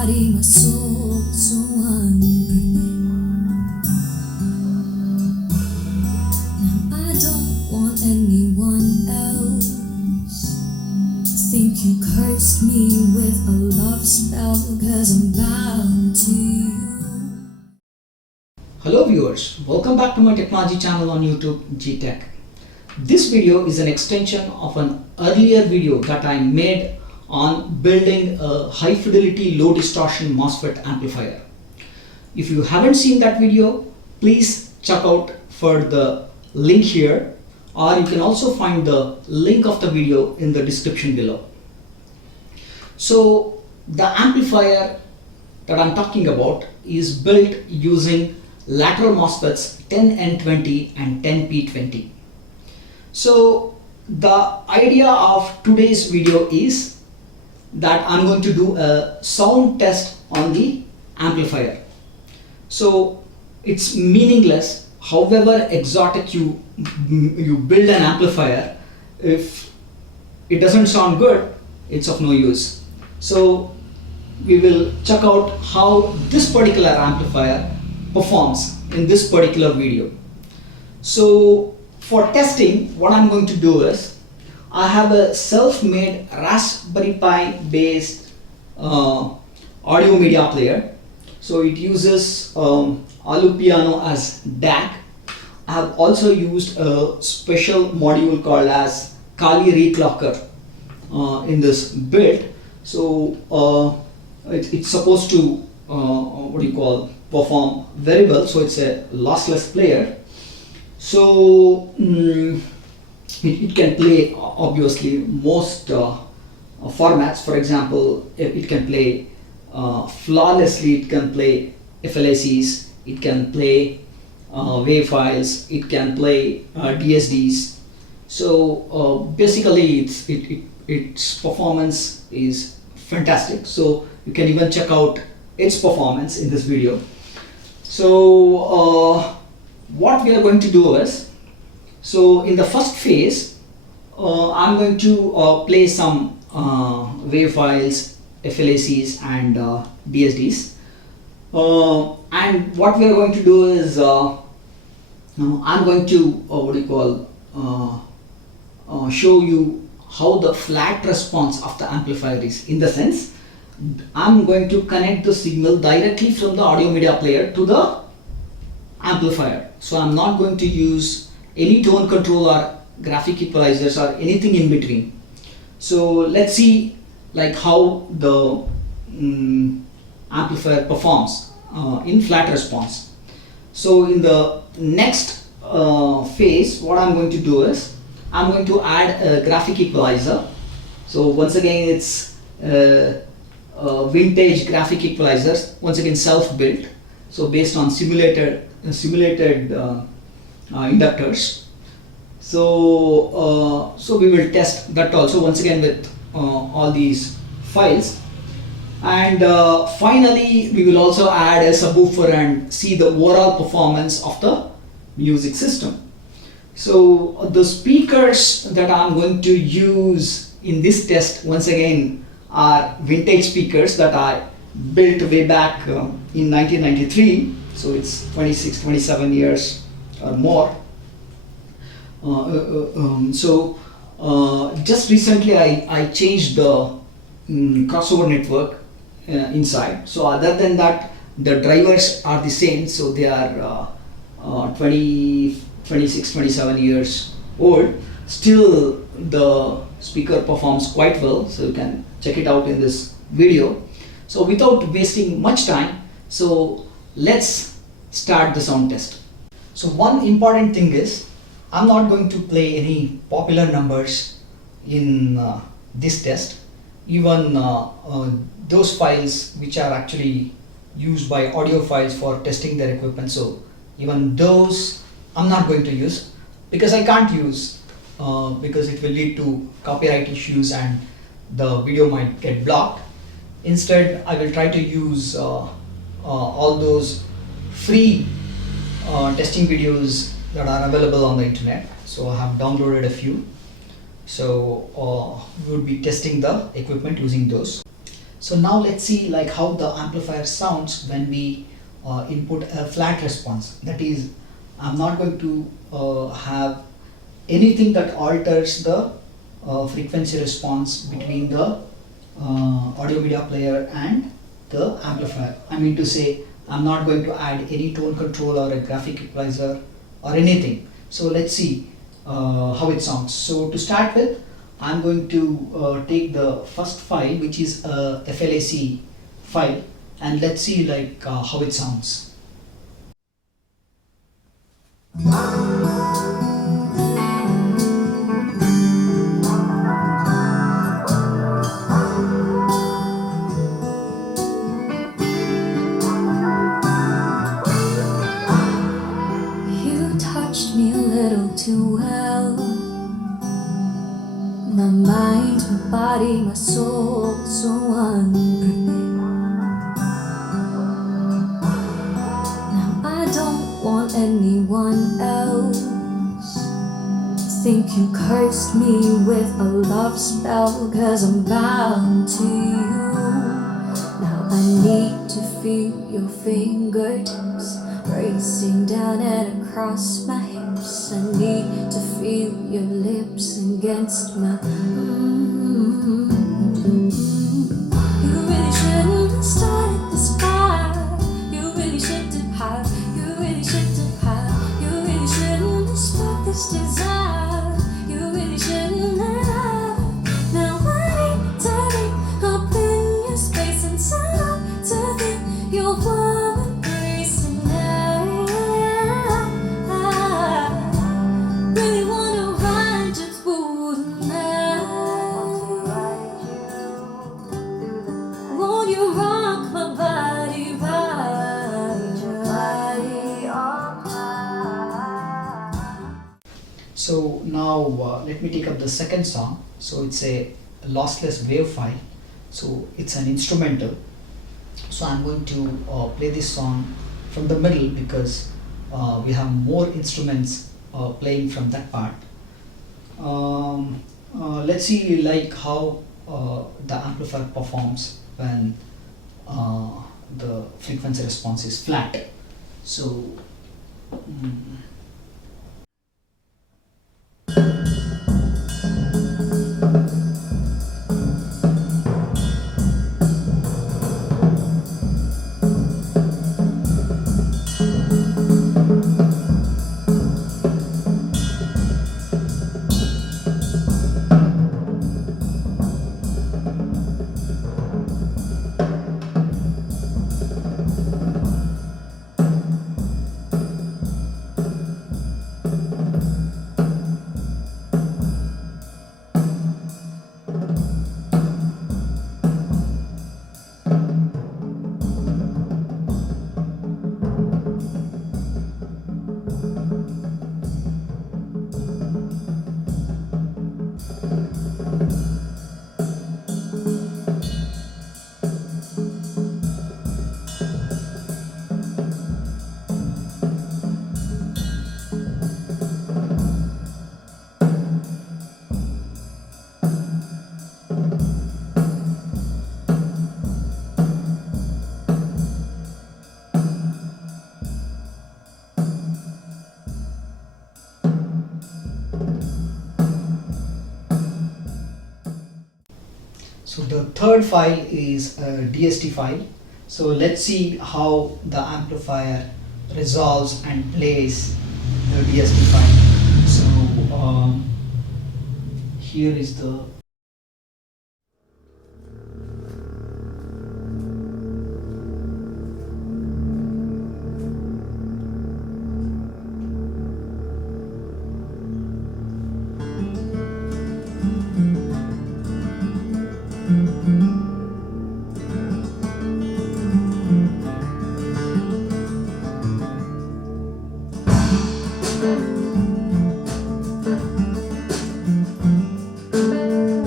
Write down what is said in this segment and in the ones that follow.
body, my soul, so unburdened. Now I don't want anyone else. I think you cursed me with a love spell, 'cause I'm bound to you. Hello viewers, welcome back to my technology channel on YouTube, G-Tech. This video is an extension of an earlier video that I made on building a high fidelity low distortion Mosfet amplifier. If you haven't seen that video, please check out for the link here, or you can also find the link of the video in the description below. So the amplifier that I'm talking about is built using Lateral Mosfets 10N20 and 10P20. So the idea of today's video is that I'm going to do a sound test on the amplifier. So it's meaningless however exotic you build an amplifier. If it doesn't sound good, it's of no use. So we will check out how this particular amplifier performs in this particular video. So for testing, what I'm going to do is I have a self-made Raspberry Pi based audio media player. So it uses Allo piano as DAC. I have also used a special module called as Kali reclocker in this build. So it's supposed to perform very well. So it's a lossless player. So it can play obviously most formats. For example, it can play flawlessly. It can play FLACs. It can play WAV files. It can play DSDs. So basically, its performance is fantastic. So you can even check out its performance in this video. So what we are going to do is, so in the first phase, I'm going to play some WAV files, FLACs and DSDs. And what we are going to do is, I'm going to show you how the flat response of the amplifier is. In the sense, I'm going to connect the signal directly from the audio media player to the amplifier. So I'm not going to use any tone control or graphic equalizers or anything in between. So let's see like how the amplifier performs in flat response. So in the next phase, what I'm going to do is I'm going to add a graphic equalizer. So once again, it's vintage graphic equalizers, once again self-built. So based on simulated inductors. So we will test that also once again with all these files. And finally, we will also add a subwoofer and see the overall performance of the music system. So the speakers that I'm going to use in this test once again are vintage speakers that I built way back in 1993. So it's 27 years or more. Just recently I changed the crossover network inside. So other than that, the drivers are the same. So they are 27 years old. Still the speaker performs quite well. So you can check it out in this video. So without wasting much time, so let's start the sound test. So one important thing is, I'm not going to play any popular numbers in this test. Even those files which are actually used by audiophiles for testing their equipment. So even those I'm not going to use, because I can't use because it will lead to copyright issues and the video might get blocked. Instead, I will try to use all those free testing videos that are available on the internet. So I have downloaded a few. So we would be testing the equipment using those. So now let's see like how the amplifier sounds when we input a flat response. That is, I'm not going to have anything that alters the frequency response between the audio media player and the amplifier. I mean to say, I'm not going to add any tone control or a graphic equalizer or anything. So let's see how it sounds. So to start with, I'm going to take the first file, which is a FLAC file, and let's see like how it sounds. You touched me a little too well. My mind, my body, my soul, so unprepared. Now I don't want anyone else to think you cursed me with a love spell, 'cause I'm bound to you. Now I need to feel your fingertips racing down and across my hips. I need to feel your lips against my You really shouldn't have started this fire. You really shouldn't have. You really shouldn't have. You really shouldn't have sparked this desire. You really shouldn't have. Now I need to be up in your space and sound to feel your warm embrace. And I really wanna ride you through the night. Won't you rock my body right? So now let me take up the second song. So it's a lossless wave file. So it's an instrumental. So I'm going to play this song from the middle because we have more instruments playing from that part. Let's see like how the amplifier performs when the frequency response is flat. So So the third file is a DSD file. So let's see how the amplifier resolves and plays the DSD file. So here is the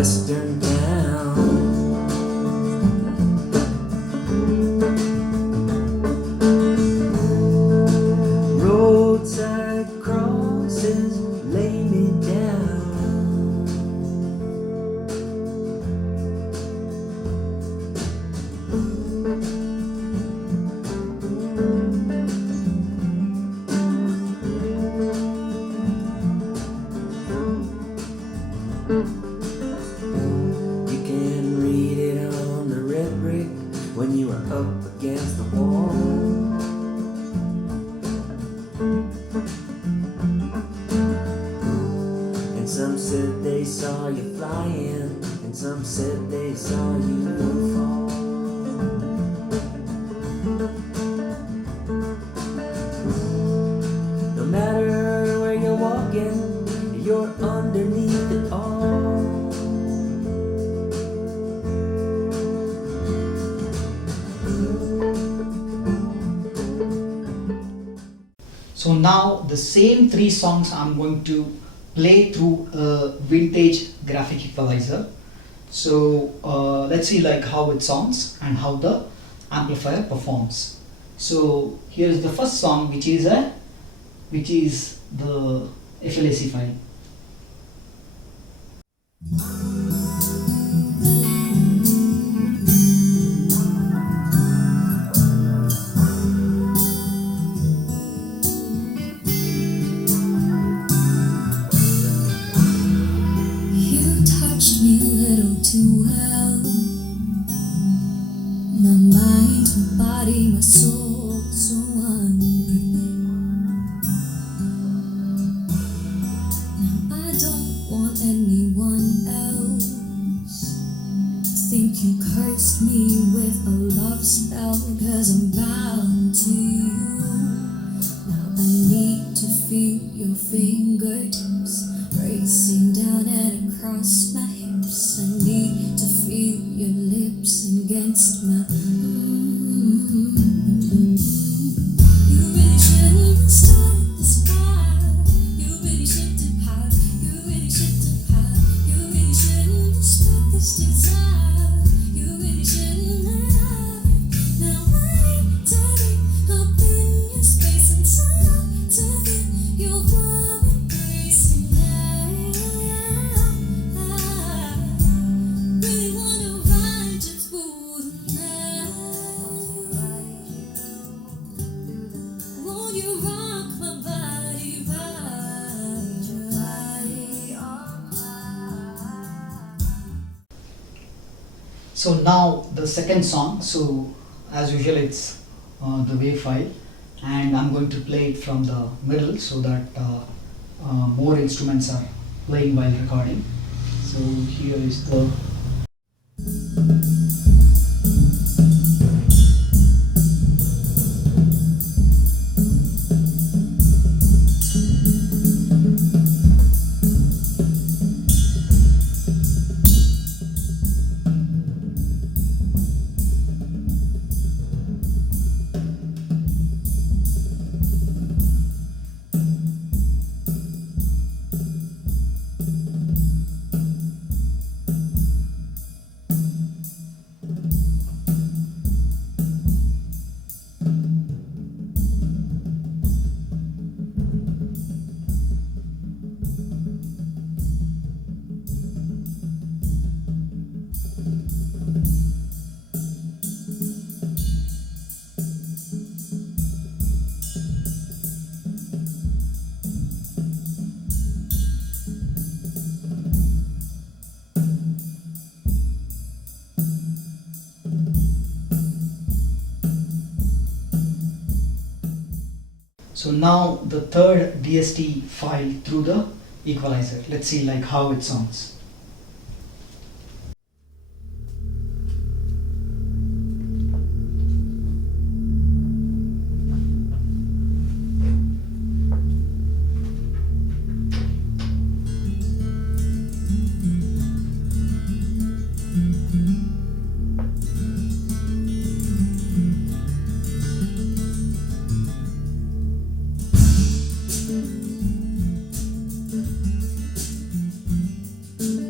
western town. Roadside crosses lay me down. You can read it on the red brick when you are up against the wall. And some said they saw you flying, and some said they saw you fall. No matter where you're walking, you're underneath it all. So now the same three songs I'm going to play through a vintage graphic equalizer. So let's see like how it sounds and how the amplifier performs. So here is the first song, which is the FLAC file. You touched me a little too well. My mind, my body, my soul, so unprepared. Now I don't want anyone else. I think you cursed me with a love spell, 'cause I'm bound to you. Now I need to feel your fingertips racing down and across my hips. I need to feel your lips against my You really shouldn't have started this fire. You really shouldn't have. You really shouldn't have. You really shouldn't have started this desire. You really shouldn't have. Now I need to be up in your space and start to feel your warm embrace. And I really wanna ride you through the night. Won't you rock my body right? So now the second song. So as usual it's the WAV file, and I'm going to play it from the middle so that more instruments are playing while recording. So here is the So now the third DSD file through the equalizer. Let's see like how it sounds.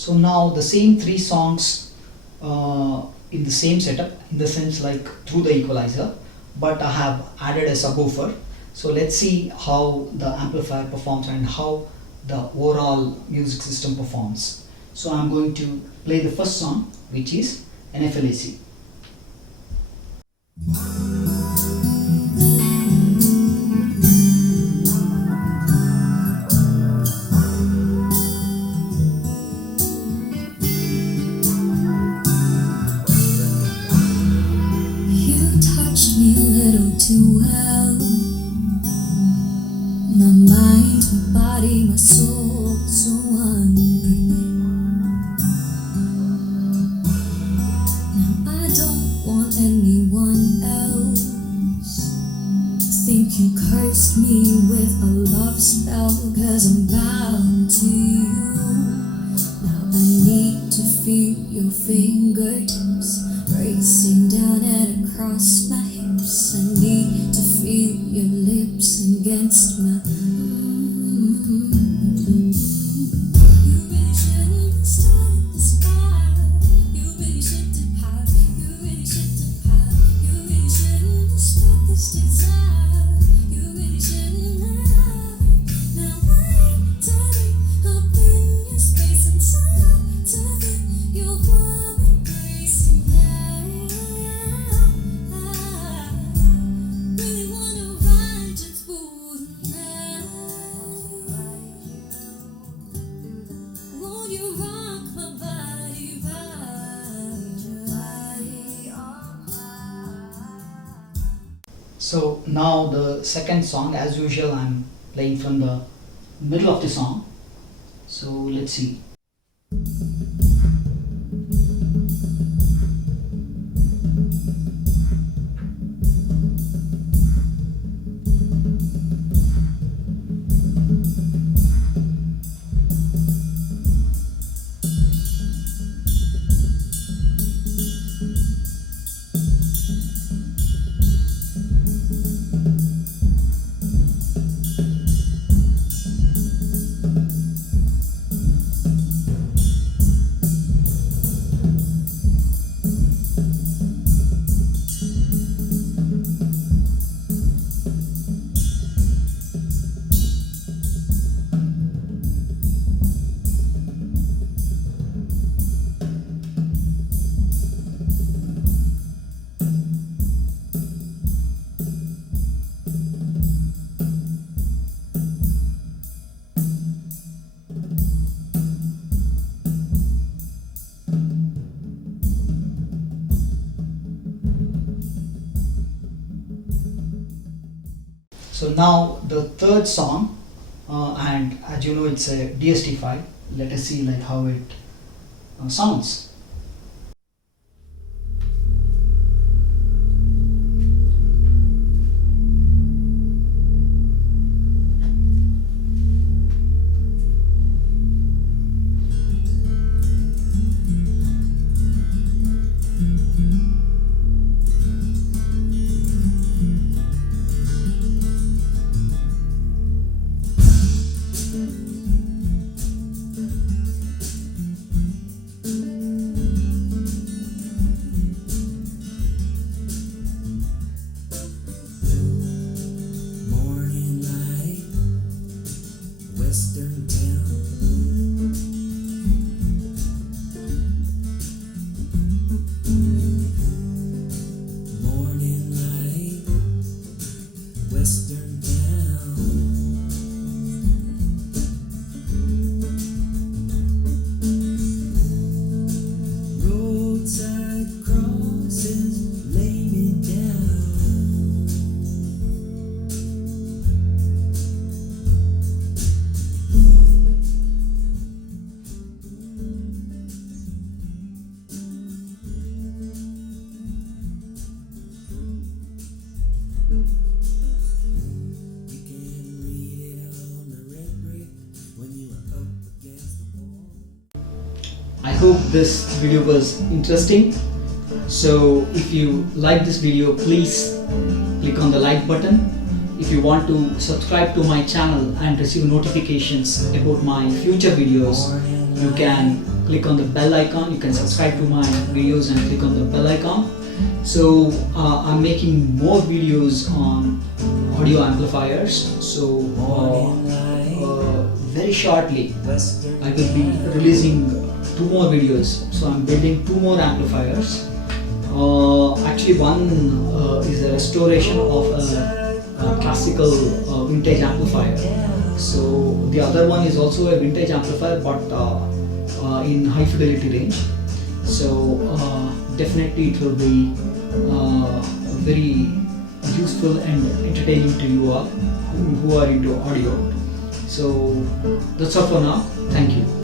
So now the same three songs in the same setup, in the sense like through the equalizer, but I have added a subwoofer. So let's see how the amplifier performs and how the overall music system performs. So I'm going to play the first song, which is an FLAC. Me a little too well. My mind, my body, my soul, so unprepared. Now I don't want anyone else. Think you cursed me with a love spell, 'cause I'm bound to you. Now I need to feel your fingertips racing down and across my hips. I need to feel your lips against my You really shouldn't have started this fire. You really shouldn't have. You really shouldn't have. You really shouldn't have sparked this desire. You really shouldn't have. Now I'm turning up in your space and time to feel your warm embrace. So now the second song, as usual, I'm playing from the middle of the song. So let's see. So now the third song, and as you know, it's a DSD file. Let us see like how it sounds. I hope this video was interesting. So if you like this video, please click on the like button. If you want to subscribe to my channel and receive notifications about my future videos, you can click on the bell icon. You can subscribe to my videos and click on the bell icon. So I'm making more videos on audio amplifiers. So very shortly I will be releasing 2 more videos. So I'm building 2 more amplifiers. Actually one is a restoration of a classical vintage amplifier. So the other one is also a vintage amplifier, but in high fidelity range. So definitely it will be very useful and entertaining to you all who are into audio. So that's all for now. Thank you.